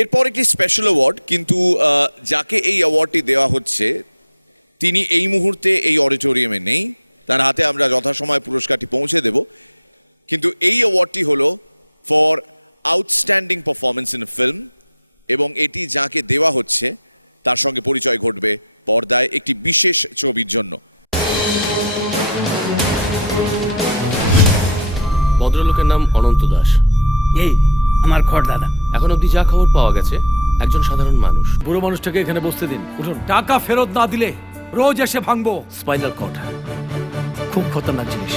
এরপর একটি special award, কিন্তু যাকে এই অ্যাওয়ার্ডটি দেওয়া হচ্ছে তিনি এই মুহূর্তে এই অডিটোরিয়ামে নেই। তার হাতে আমরা যথাসময়ে পুরস্কারটি পৌঁছে দেব। কিন্তু এই অ্যাওয়ার্ডটি হলো for outstanding performance in a film, এবং এটি যাকে দেওয়া হচ্ছে তার সঙ্গে পরিচয় ঘটবে পর্দায় একটি বিশেষ ছবির জন্য। ভদ্রলোকের নাম অনন্ত দাস। এই আমার খড় দাদা। এখন অবধি যা খবর পাওয়া গেছে একজন সাধারণ মানুষ। বুড়ো মানুষটাকে এখানে বসতে দিন। উঠুন। টাকা ফেরত না দিলে রোজ এসে ভাঙবো। স্পাইনাল কর্ড খুব খতরনাক জিনিস,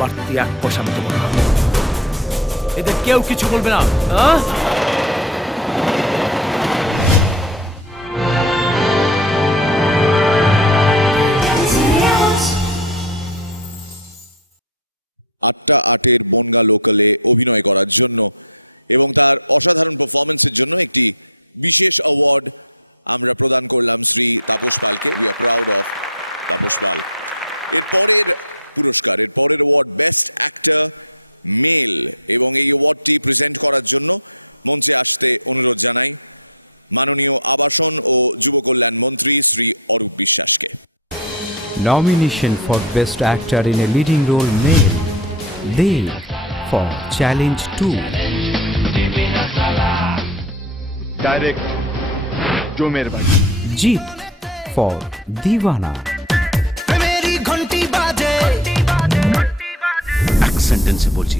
বাড়তি 1 পয়সা মতো বলা। এদের কেউ কিছু বলবে না। 8টা 8-এর বনগা লোকালে অভিনয় করার জন্য এবং তার অসাধারণ পারফরমেন্সের জন্য একটি বিশেষ অ্যাওয়ার্ড আমরা প্রদান করলাম শ্রী তাপস পালকে। We are proud of Tapas Pal. এরপরের পুরস্কার, এরপরের অ্যাওয়ার্ড বেস্ট অ্যাক্টর মেল, এবং এই অ্যাওয়ার্ডটি প্রেজেন্ট করার জন্য মঞ্চে আসতে অনুরোধ জানাই মাননীয় আবাসন ও যুব কল্যাণ মন্ত্রী শ্রী অরূপ বিশ্বাসকে। Nomination for Best Actor in a Leading Role Male, Dev for Challenge 2. Direct Jomer Bhai. Jeet for Deewana. এক সেন্টেন্সে বলছি,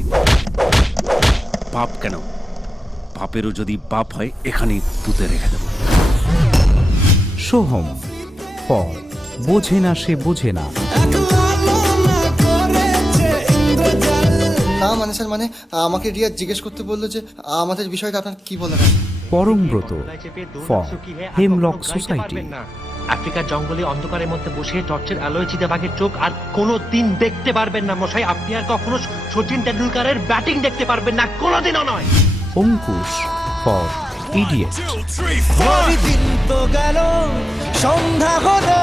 পাপ কেন? পাপেরও যদি পাপ হয় এখানেই পুঁতে রেখে দেব। Soham for বোঝে না সে বোঝে না। না মানে স্যার, মানে আমাকে রিয়া জিজ্ঞেস করতে বললো যে আমাদের বিষয়টা আপনার কি বলেন। Parambrata for hemlock society. আফ্রিকার জঙ্গলে অন্ধকারের মধ্যে বসে টর্চের আলোয় চিতাবাঘের চোখ আর কোনোদিন দেখতে পারবেন না মশাই। আপনি আর কখনো সচিন তেন্ডুলকারের ব্যাটিং দেখতে পারবেন না, কোনোদিনও নয়। Ankush for idiot. দিন তো গেল, সন্ধ্যা হলো,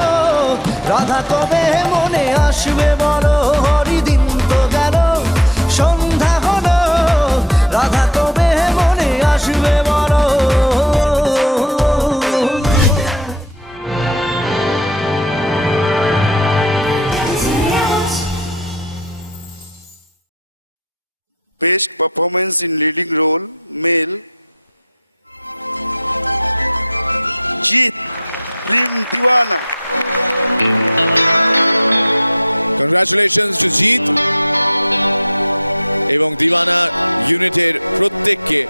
রাধা কবে মনে আসবে বলো। হরিদিন তো গেল, সন্ধ্যা হলো, রাধা কবে মনে আসবে বলো। Best performance in leading role male, Jeet, film Deewana. Congratulations to Jeet এবং দিওয়ানা ইউনিটের প্রত্যেককে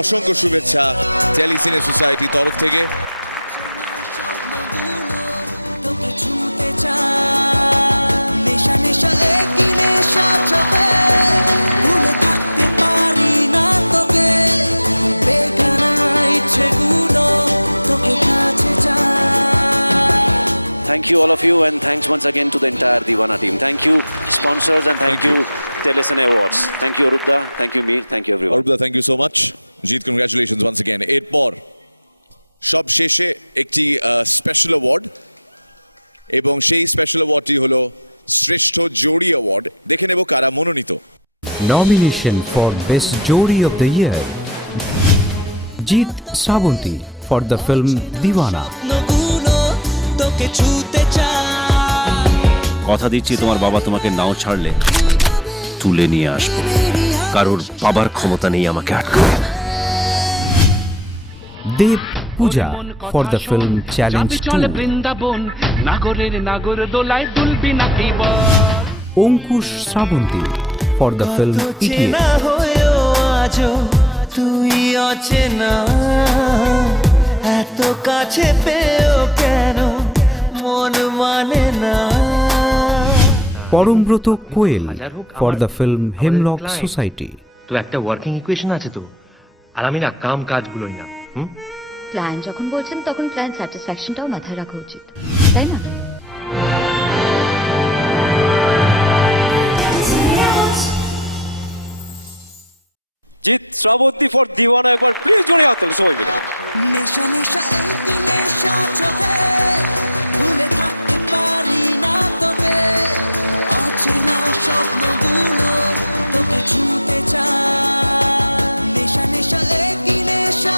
অসংখ্য শুভেচ্ছা টেলিসিনে সোসাইটি তরফ থেকে। Thank you all of you, and thanks once again to the entire Deewana team. Thank you sponsors, and thank you Telesine Awards. Thank you Arupda, thank you Mir, thank you everyone. Arupda, thank you so much. Jeet, congratulations once again. এরপর সব শেষে একটি special award, এবং সেই special অ্যাওয়ার্ডটি হলো শ্রেষ্ঠ জোড়ি award. দেখে নেব কারা মনোনীত। Nomination for Best Jodi of the Year, Jeet Sravanti for the film Deewana. কথা দিচ্ছি, তোমার বাবা তোমাকে নাও ছাড়লে তুলে নিয়ে আসবো। কারোর বাবার ক্ষমতা নেই আমাকে আটকাতে। Dev Pooja for the film Challenge 2. নাগরের নাগর দোলায় দুলবি নাকি বল। Ankush Sravanti for the film Idiot. তুই অচেনা, এত কাছে পেও কেন মন মানে না। পরমব্রত কোয়েল for the film Hemlock Society. তো একটা ওয়ার্কিং ইকুয়েশন আছে তো, আর আমি না কাম কাজগুলোই না। ক্লায়েন্ট যখন বলছেন তখন ক্লায়েন্ট স্যাটিসফ্যাকশনটাও মাথায় রাখা উচিত, তাই না? জিৎ শ্রাবন্তী ফর দিওয়ানা, একবার প্লিজ জোরে হাত তালি সবাই মিলে। নেশা নেশা এই কি নেশা চোখে, ভুলে থাকতে পারি না তোকে। অচেনা স্বপ্নগুলো তোকে ছুঁতে চায়। নেশা নেশা এই কি নেশা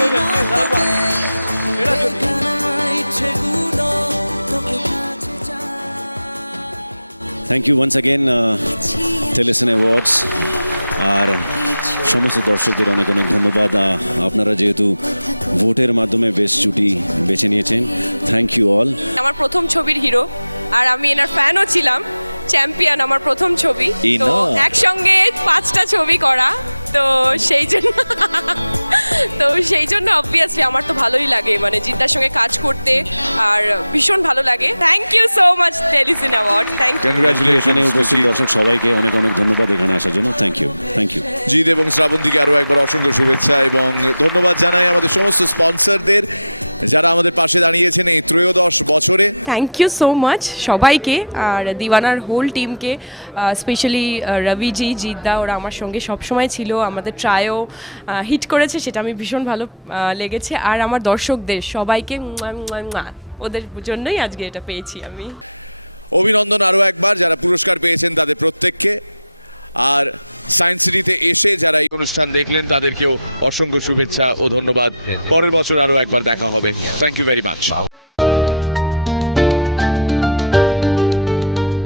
জোরে প্লিজ আরেকবার এটার জন্য thank you once again Telecine awards আর সমস্ত দর্শকদের অনেক অনেক ধন্যবাদ। আপনারা যেহেতু ভোটের মাধ্যমে বেস্ট জুটি বেছে নিয়েছেন, থ্যাংক ইউ অল। আমার প্রথম ছবির হিরো আর আমি এনার ফ্যানও ছিলাম। চ্যাম্পিয়ন আমার প্রথম ছবি, তো একসঙ্গে 5টা ছবি করা, তো সেই জন্য অবভিয়াসলি আমার তো ভালোই লাগে, মানে জিদ্দার সঙ্গে কাজ করতে আর ভীষণ ভালো লাগে। Thank you so much Telecine award. Thank you. এখানে উপস্থিত দর্শক সবাইকে অনেক অনেক ধন্যবাদ এখানে আসার জন্য। Thank you, thank you. Jeet এবং শ্রাবন্তীকে আরও একবার অসংখ্য শুভেচ্ছা এবং ধন্যবাদ জানাই আমাদের সমস্ত স্পন্সরদের যারা আমাদের পাশে দাঁড়িয়েছেন এই 13 বছরে। থ্যাংক ইউ সো মাচ সবাইকে, আর দিওয়ানার হোল টিমকে, স্পেশালি রবিজি, জিদ্দা, ওরা আমার সঙ্গে সবসময় ছিল। আমাদের ট্রায়ও হিট করেছে, সেটা আমি ভীষণ ভালো লেগেছে। আর আমার দর্শকদের সবাইকে ওদের জন্যই আজকে এটা পেয়েছি আমি। অভিনন্দন আরও একবার যারা পুরস্কার পেয়েছেন তাদের প্রত্যেককে, আর সায়েন্স সিটিতে এসে যারা এই অনুষ্ঠান দেখলেন তাদেরকেও অসংখ্য শুভেচ্ছা ও ধন্যবাদ। পরের বছর আরও একবার দেখা হবে। Thank you very much.